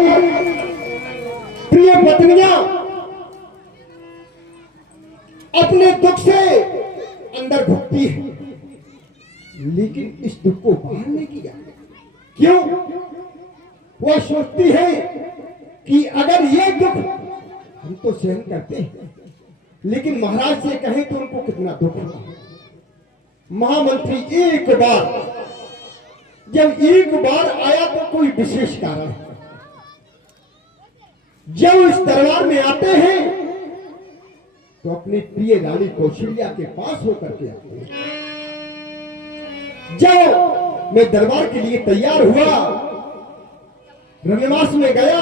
हमारी प्रिय पत्नियां अपने दुख से अंदर भुगती है, लेकिन इस दुख को बाहर नहीं किया। क्यों? वह सोचती है कि अगर ये दुख हम तो सहन करते हैं, लेकिन महाराज से कहें तो उनको कितना दुख होगा। महामंत्री जब एक बार आया तो कोई विशेष कारण है। जब इस दरबार में आते हैं तो अपनी प्रिय रानी कौशल्या के पास होकर के आते हैं। जब मैं दरबार के लिए तैयार हुआ, रनिवास में गया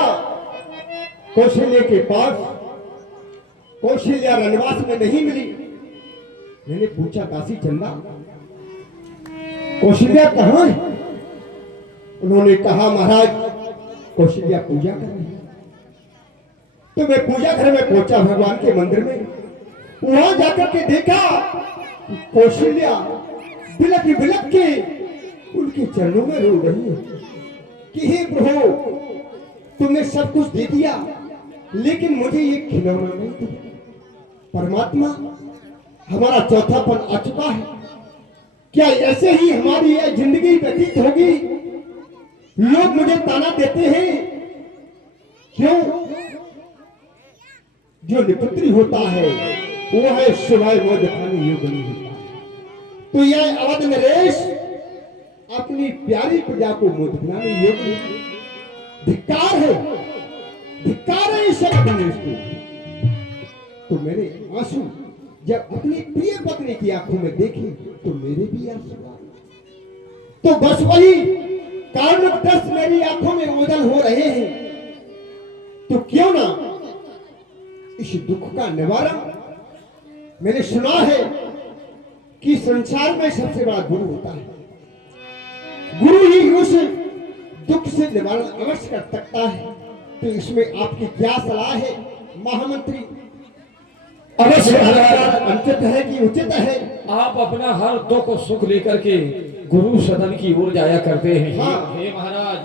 कौशल्या के पास, कौशल्या रनिवास में नहीं मिली। मैंने पूछा, दासी चंदा कौशल्या कहां है? उन्होंने कहा, महाराज कौशल्या पूजा कर रही है। तो मैं पूजा घर में पहुंचा, भगवान के मंदिर में। वहां जाकर के देखा कौशल्या बिलक बिलक के उनके चरणों में रो रही है कि हे प्रभु, तुमने सब कुछ दे दिया, लेकिन मुझे ये खिलौना नहीं दिया। परमात्मा, हमारा चौथापन आ चुका है। क्या ऐसे ही हमारी यह जिंदगी व्यतीत होगी? लोग मुझे ताना देते हैं। क्यों? जो निपुत्री होता है वो है शिवाय मोह दिखाने योग्य नहीं होता। तो यह अवध नरेश अपनी प्यारी प्रजा को मोह दिखाने योग्य नहीं। धिक्कार है, धिक्कार है इस अवध नरेश को। तो मेरे आंसू जब अपनी प्रिय पत्नी की आंखों में देखे तो मेरे भी आंसू आए। तो बस वही कारणवश मेरी आंखों में ओझल हो रहे हैं। तो क्यों ना इस दुख का निवारण, मैंने सुना है कि संसार में सबसे बड़ा गुरु होता है। गुरु ही उस दुख से निवारण अवश्य कर सकता है। तो इसमें आपकी क्या सलाह है महामंत्री? अवश्य अनुचित है कि उचित है? आप अपना हर दुख सुख लेकर के गुरु सदन की ओर जाया करते हैं। हाँ। हे महाराज,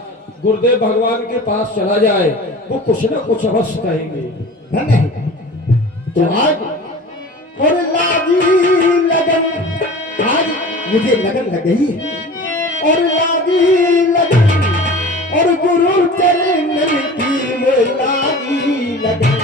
गुरुदेव भगवान के पास चला जाए, वो कुछ न कुछ अवश्य कहेंगे। धन्य है। तो आज और लागी लगन, आज मुझे लगन लग गई है, और लागी लगन, और गुरु चरण की में लागी लगन।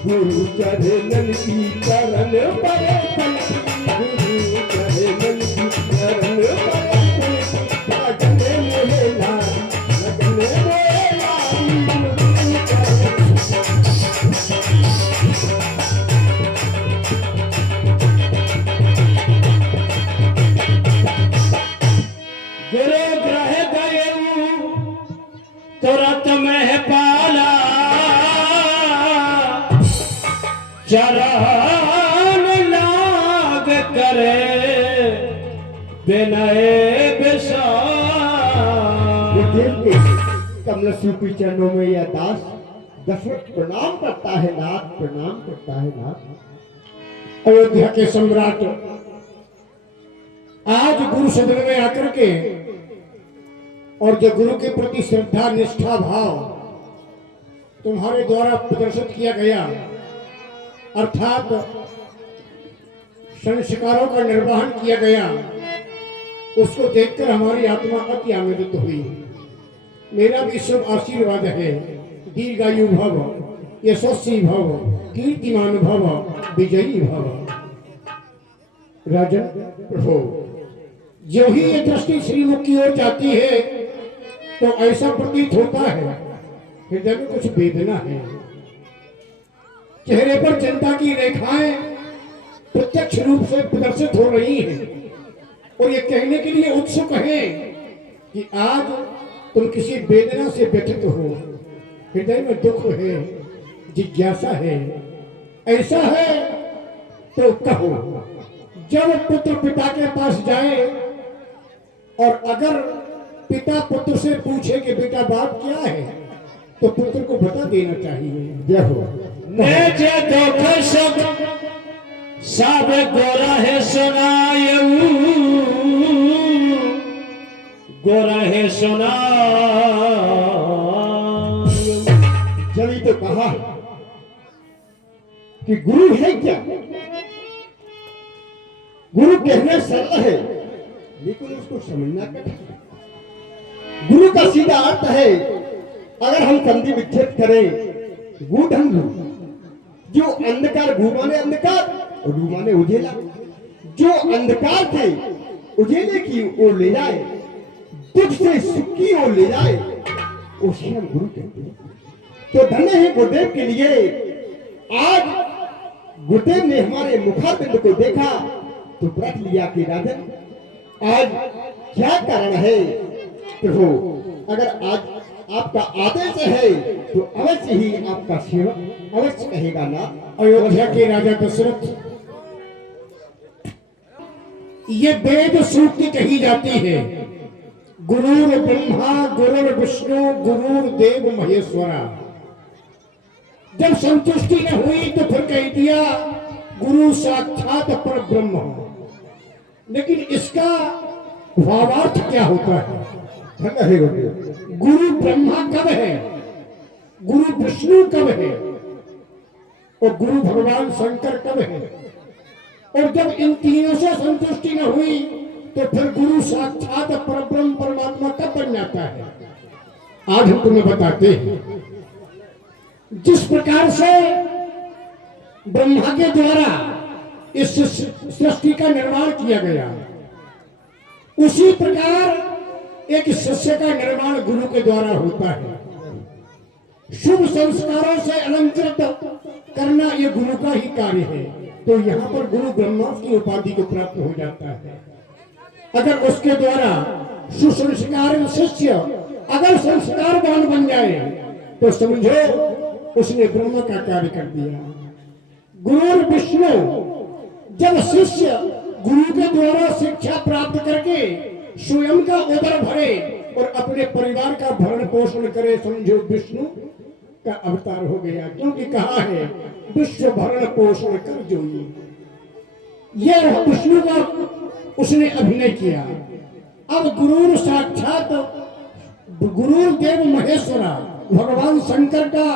गुरु चरणन की चरण परे तलती, गुरु चरणन की चरण परे तलती, लगन मोहेला, लगन मोहेला, गुरु चरण। गुरु ग्रह गए तुरंत में पाला, चरण लाग करे विनय विशाल। कमल सूपी चरणों में यह दास दशरथ प्रणाम करता है नाथ, प्रणाम करता है नाथ। अयोध्या के सम्राट आज गुरु सदन में आकर के और जो गुरु के प्रति श्रद्धा निष्ठा भाव तुम्हारे द्वारा प्रदर्शित किया गया, अर्थात संस्कारों का निर्वहन किया गया, उसको देखकर हमारी आत्मा अति आनंदित हुई। मेरा भी शुभ आशीर्वाद है, दीर्घायु भव, यशस्वी भव, कीर्तिमान भव, विजयी भव। राजन प्रभु, जो ही ये दृष्टि श्रीमुख की ओर जाती है तो ऐसा प्रतीत होता है हृदय में कुछ वेदना है। चेहरे पर चिंता की रेखाएं प्रत्यक्ष रूप से प्रदर्शित हो रही हैं और ये कहने के लिए उत्सुक है कि आज तुम किसी वेदना से व्यथित हो, हृदय में दुख है, जिज्ञासा है, ऐसा है तो कहो। जब पुत्र पिता के पास जाए और अगर पिता पुत्र से पूछे कि बेटा बात क्या है, तो पुत्र को बता देना चाहिए। जय हो। नेचे दुख सुख सब गोरा है सुनायऊ, गोरा है सुनायऊ। जब ही तो कहा कि गुरु है क्या। गुरु कहना सरल है लेकिन उसको समझना कठिन है। गुरु का सीधा अर्थ है, अगर हम संधि विच्छेद करें, गूढ़ जो अंधकार, गू माने अंधकार और रू माने उजेला, जो अंधकार से उजेले की ओर ले जाए, दुख से सुख की ओर ले जाए, उसे हम गुरु कहते हैं। तो धन्य है गुरुदेव के लिए। आज गुरुदेव ने हमारे मुखारबिंद को देखा तो व्रत लिया कि राजन आज क्या कारण है प्रभु, अगर आज आपका आदेश है तो अवश्य ही आपका सेवक अवश्य कहेगा ना। अयोध्या के राजा दशरथ, ये वेद सूक्ति कही जाती है, गुरुर ब्रह्मा गुरुर विष्णु गुरुर देव महेश्वरा। जब संतुष्टि न हुई तो फिर कह दिया गुरु साक्षात पर ब्रह्म। लेकिन इसका भावार्थ क्या होता है? गुरु ब्रह्मा कब है, गुरु विष्णु कब है और गुरु भगवान शंकर कब है? और जब इन तीनों से संतुष्टि न हुई तो फिर गुरु साक्षात परब्रह्म परमात्मा कब बन जाता है? आज हम तुम्हें बताते हैं। जिस प्रकार से ब्रह्मा के द्वारा इस सृष्टि का निर्माण किया गया, उसी प्रकार एक शिष्य का निर्माण गुरु के द्वारा होता है। शुभ संस्कारों से अलंकृत करना ये गुरु का ही कार्य है। तो यहाँ पर गुरु ब्रह्मा की उपाधि को प्राप्त हो जाता है। अगर उसके द्वारा सुसंस्कार शिष्य अगर संस्कारवान बन जाए तो समझो उसने ब्रह्म का कार्य कर दिया। गुरु विष्णु, जब शिष्य गुरु के द्वारा शिक्षा प्राप्त करके स्वयं का उदर भरे और अपने परिवार का भरण पोषण करे, समझो विष्णु का अवतार हो गया। क्योंकि कहा है विश्व भरण पोषण कर जोई। यह विष्णु का उसने अभिनय किया। अब गुरु साक्षात गुरु देव महेश्वरा भगवान शंकर का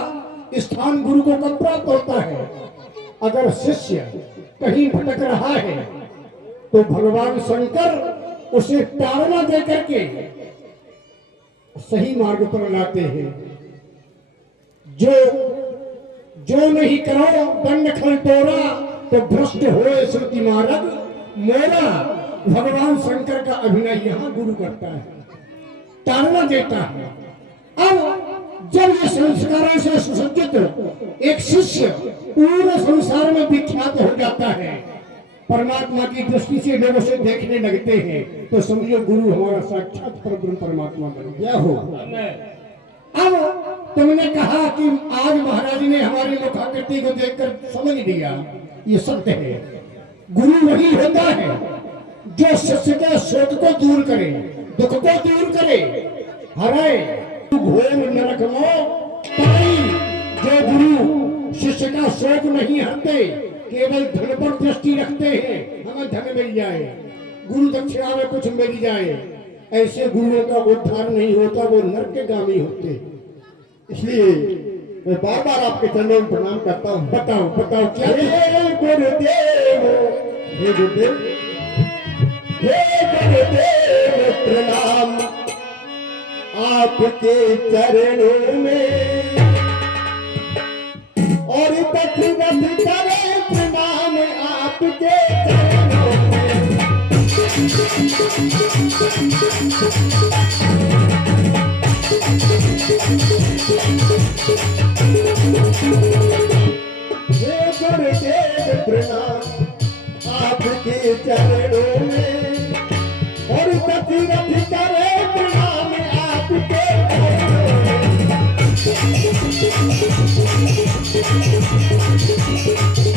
स्थान गुरु को कब प्राप्त होता है? अगर शिष्य कहीं भटक रहा है तो भगवान शंकर उसे ताड़ना दे करके सही मार्ग पर लाते हैं। जो नहीं करो दंड खल तोरा तो भ्रष्ट होए श्रुति मार्ग मोरा। भगवान शंकर का अभिनय यहाँ गुरु करता है, ताड़ना देता है। अब जब ये संस्कारों से सुसज्जित एक शिष्य पूरे संसार में विख्यात हो जाता है, परमात्मा की दृष्टि से लोग उसे देखने लगते हैं, तो समझो गुरु हमारा साक्षात परब्रह्म परमात्मा बन गया हो। अब तुमने कहा कि आज महाराज ने हमारी मुखाकृति को देखकर समझ लिया, ये सत्य है। गुरु वही होता है जो शिष्य के शोक को दूर करे, दुख को दूर करे, हराए घोर नरक में पाई। जो गुरु शिष्य का शोक नहीं हरते, केवल धन पर दृष्टि रखते हैं, हमें धन मिल जाए, गुरु दक्षिणा में कुछ मिल जाए, ऐसे गुरुओं का उद्धार नहीं होता, वो नरकगामी होते। इसलिए मैं बार बार आपके चरणों में प्रणाम करता हूँ। बताओ बताओ क्या? हे गुरुदेव, हे गुरुदेव, हे गुरुदेव प्रणाम आपके चरणों में, और दक्षिणत करे प्रणाम आपके चरणों में। हे गुरुदेव प्रणाम आपके चरणों में, और दक्षिणत करे प्रणाम आपके चरणों में।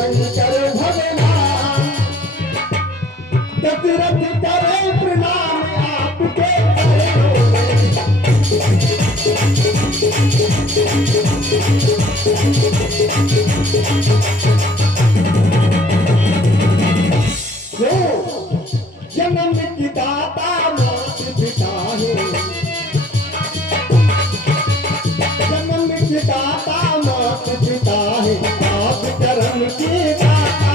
शंकर भगवान दशरथ करे प्रणाम आपके चरणों में। जो जन्म की दाता मात पिता है, जन्म की दाता मात पिता है, आप कर्म के दाता।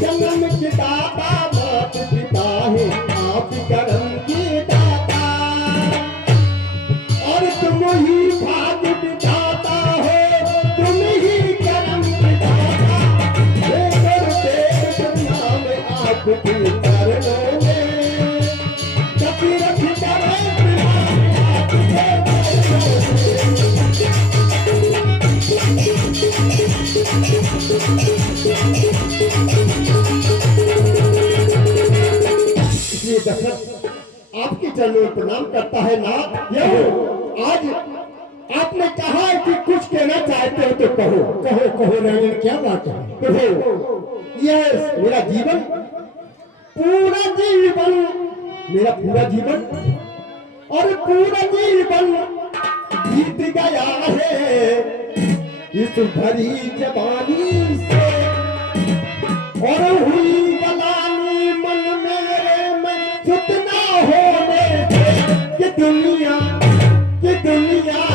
जन्म की दाता मात पिता है, आप कर्म के दाता। और तुम ही भाग्य विधाता हो, तुम ही कर्म विधाता। हे गुरुदेव प्रणाम आपके चरणों में। दशरथ करे प्रणाम आपके चरणों में। इसलिए दशरथ आपके चरणों में प्रणाम करता है। नाथ, यो आज आपने कहा है कि कुछ कहना चाहते हो तो कहो। कहो कहो राजन, क्या बात है? कहो। यस, मेरा जीवन, पूरा जीवन, मेरा पूरा जीवन और पूरा जीवन बीत गया है इस भरी जवानी से। और हुई गलानी मन मेरे में जितना होने से कि दुनिया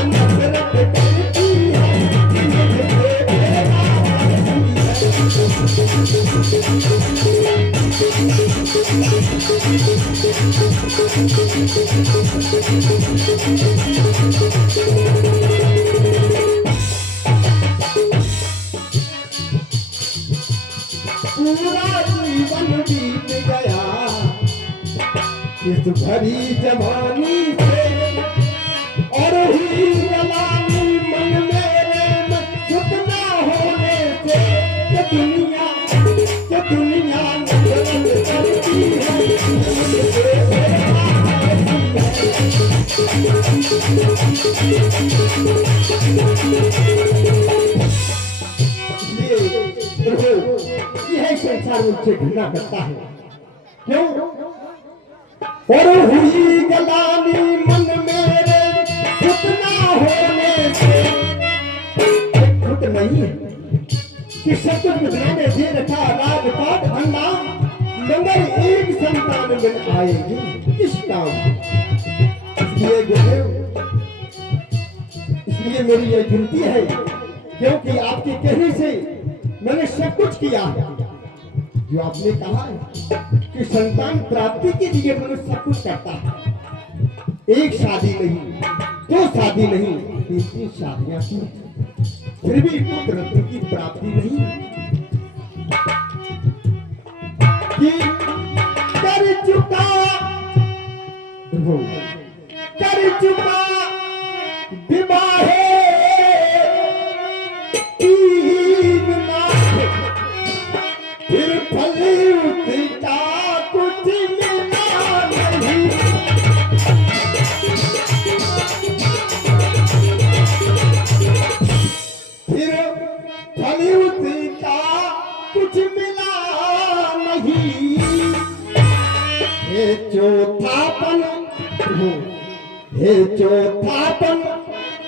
नफरत करती है कि मुझसे प्रेमा करती पूरा जीवन बीत गया इस भरी जवानी से। और हुई गलानी मन मेरे में जितना होने से कि दुनिया नफरत करती है कि मुझसे प्रेमा प्रभु, यह संसार मुझसे घृणा करता है। क्यों? और हुई गलानी मन मेरे जितना होने से खुद नहीं है कि शत्रुघ्न ने दे रखा राजपाट अन्ना, मगर एक संतान मिल आएगी किस काम? इसलिए गुरुदेव, इसलिए मेरी यह विनती है, क्योंकि आपके कहने से मैंने सब कुछ किया है जो आपने कहा है कि संतान प्राप्ति के लिए मनुष्य सब कुछ करता है। एक शादी नहीं, दो शादी नहीं, तीन शादियां की, फिर भी पुत्र रत्न की प्राप्ति नहीं कि कर चुका विवाहे फिर फल उसका कुछ मिला नहीं। फिर फल उसका कुछ मिला नहीं। हे चौथापन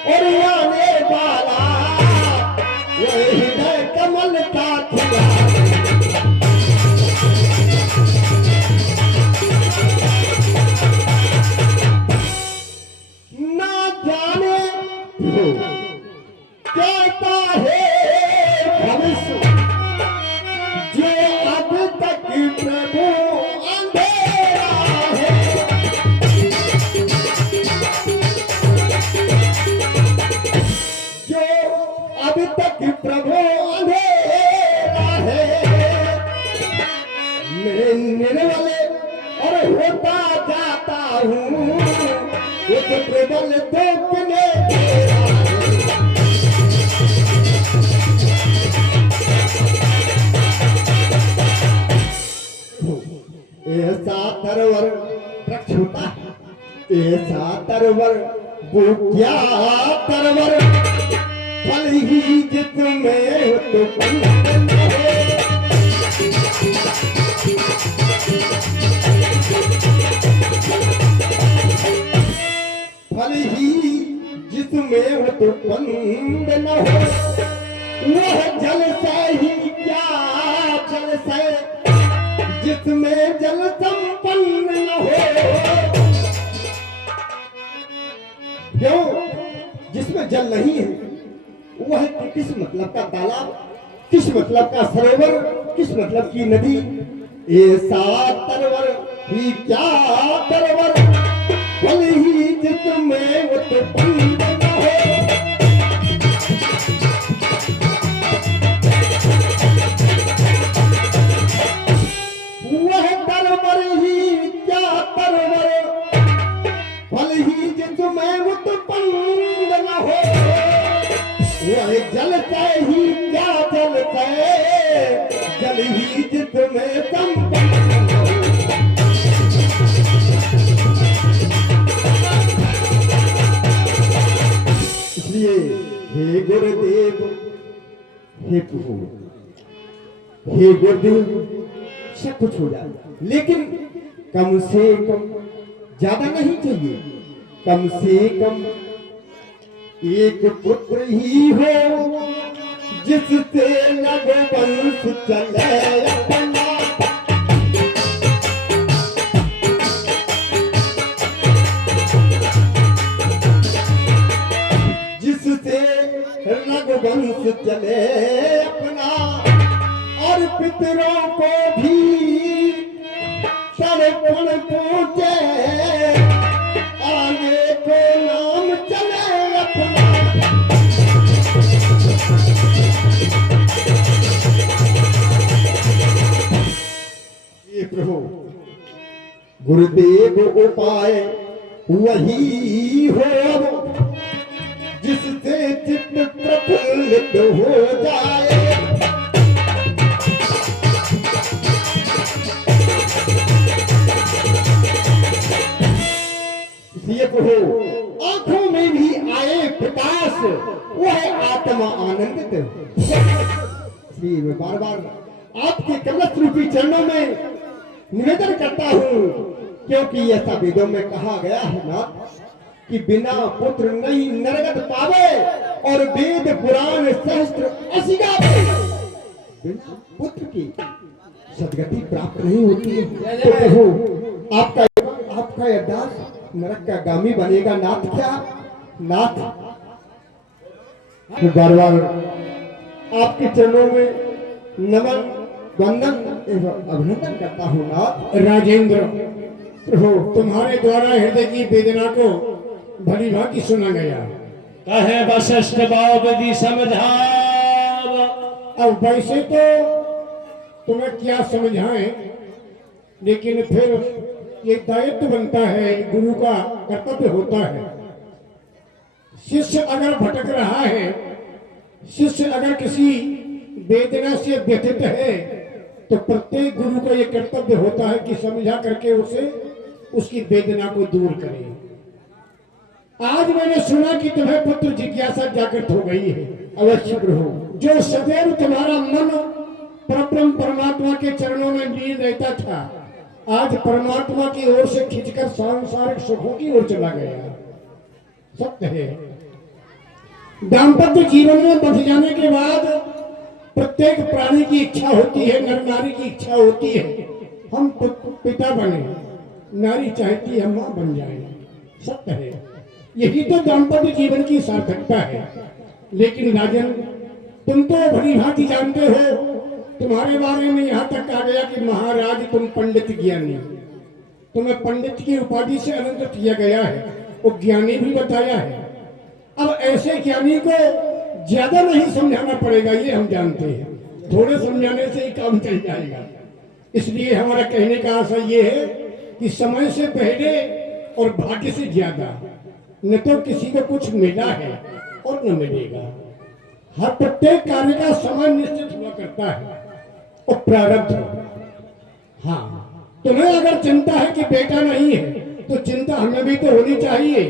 और आने वाला वह हृदय कमल का खिला। ना जाने कहता है भविष्य जो अब तक प्रभु अंधेरा है। जो अब तक प्रभु अंधेरा है। मैं निर्मल और होता जाता हूँ, एक प्रबल देखने तेरा है। ऐसा तरवर वृक्ष होता है, ऐसा तरवर वो क्या तरवर फल ही जिसमें हो तो पंग न हो। फल ही जिसमें हो तो पंग न हो, वह जल से ही क्या जल से जिसमें जल संपन्न न हो। क्यों? जिसमें जल नहीं है वह किस मतलब का तालाब, किस मतलब का सरोवर, किस मतलब की नदी, ऐसा तरवर ही क्या तरवर, फल ही जिसमें वो तो पंग न हो। वह तरवर ही क्या तरवर, फल ही जिसमें वो तो पंग न हो। वह जल से ही क्या जल से, जल ही जिसमें संपन्न न हो। इसलिए हे गुरुदेव, हे प्रभु, हे गुरुदेव, सब कुछ हो जाए लेकिन कम से कम, ज्यादा नहीं चाहिए, कम से कम एक पुत्र ही हो जिससे लग वंश चले अपना। जिससे रघुवंश चले अपना, और पितरों को भी तर्पण पहुंचे, आगे को नाम चले अपना। ये प्रभु गुरुदेव उपाय वही हो जिससे चित्त प्रफुल्लित हो जाए। इसलिए प्रभु आंखों में भी आए प्रकाश, वह आत्मा आनंदित। इसलिए मैं बार बार आपके कमलस्थ रूपी चरणों में निवेदन करता हूँ, क्योंकि ऐसा वेदों में कहा गया है ना कि बिना पुत्र नहीं नरगत पावे, और वेद पुराण सहस्त्र असी गावे। बिना पुत्र की सदगति प्राप्त नहीं होती है। तो प्रभु आपका अरदास नरक का गामी बनेगा नाथ। क्या नाथ? बार बार आपके चरणों में नमन वंदन एवं अभिनंदन करता हूँ नाथ। राजेंद्र, प्रभु तुम्हारे द्वारा हृदय की वेदना को भली भांति सुना गया। कहे वशिष्ठ बाबदी समझाव। अब वैसे तो तुम्हें क्या समझाएं, लेकिन फिर ये दायित्व बनता है, गुरु का कर्तव्य होता है। शिष्य अगर भटक रहा है, शिष्य अगर किसी वेदना से व्यथित है, तो प्रत्येक गुरु का ये कर्तव्य होता है कि समझा करके उसे उसकी वेदना को दूर करे। आज मैंने सुना कि तुम्हें पुत्र जिज्ञासा जागृत हो गई है। अवश्य प्रभु। जो सदैव तुम्हारा मन परब्रह्म परमात्मा के चरणों में लीन रहता था, आज परमात्मा की ओर से खिंचकर सांसारिक सुखों की ओर चला गया। सत्य है। दाम्पत्य जीवन में बंध जाने के बाद प्रत्येक प्राणी की इच्छा होती है, नर नारी की इच्छा होती है हम पिता बने, नारी चाहती है मां बन जाए। सत्य है, यही तो दाम्पत्य जीवन की सार्थकता है। लेकिन राजन, तुम तो भली भांति जानते हो, तुम्हारे बारे में यहाँ तक कहा गया कि महाराज तुम पंडित ज्ञानी, तुम्हें पंडित की उपाधि से अलंकृत किया गया है, वो ज्ञानी भी बताया है। अब ऐसे ज्ञानी को ज्यादा नहीं समझाना पड़ेगा, ये हम जानते हैं, थोड़े समझाने से ही काम चल जाएगा। इसलिए हमारा कहने का आशय ये है कि समय से पहले और भाग्य से ज्यादा न तो किसी को कुछ मिला है और न मिलेगा। हर प्रत्येक कार्य का समय निश्चित हुआ करता है और प्रारब्ध। हाँ, तुम्हें अगर चिंता है कि बेटा नहीं है, तो चिंता हमें भी तो होनी चाहिए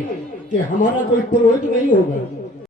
कि हमारा कोई पुरोहित नहीं होगा।